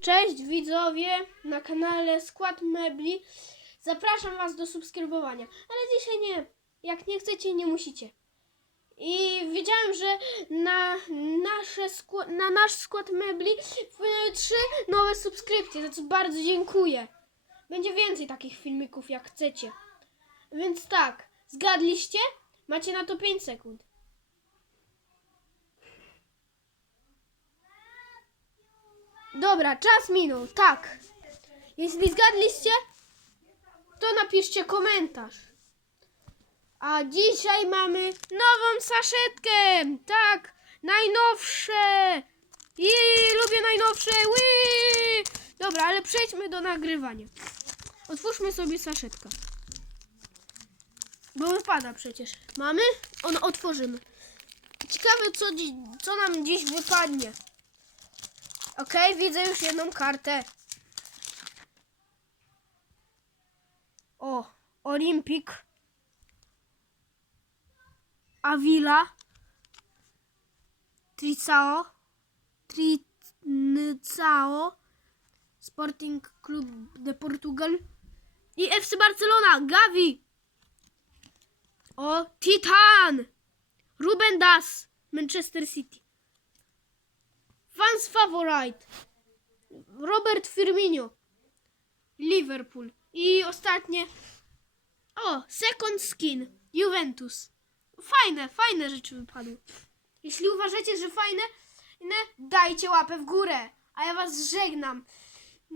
Cześć widzowie na kanale Skład Mebli. Zapraszam Was do subskrybowania, ale dzisiaj nie. Jak nie chcecie, nie musicie. I wiedziałem, że na, nasze na nasz skład mebli wpłynęły trzy nowe subskrypcje, za co bardzo dziękuję. Będzie więcej takich filmików, jak chcecie. Więc tak, zgadliście? Macie na to 5 sekund. Dobra, czas minął, tak. Jeśli zgadliście, to napiszcie komentarz. A dzisiaj mamy nową saszetkę. Tak, najnowsze. I lubię najnowsze. Ui! Dobra, ale przejdźmy do nagrywania. Otwórzmy sobie saszetkę. Bo wypada przecież. Mamy? On otworzymy. Ciekawe, co, co nam dziś wypadnie. Okej, widzę już jedną kartę. O, Olimpik. Avila. Tricao. Tricao. Sporting Club de Portugal. I FC Barcelona. Gavi. O, Titan. Ruben Das. Manchester City. Favorite. Robert Firmino. Liverpool. I ostatnie. O, Second Skin. Juventus. Fajne, fajne rzeczy wypadły. Jeśli uważacie, że fajne, ne, dajcie łapę w górę. A ja was żegnam. E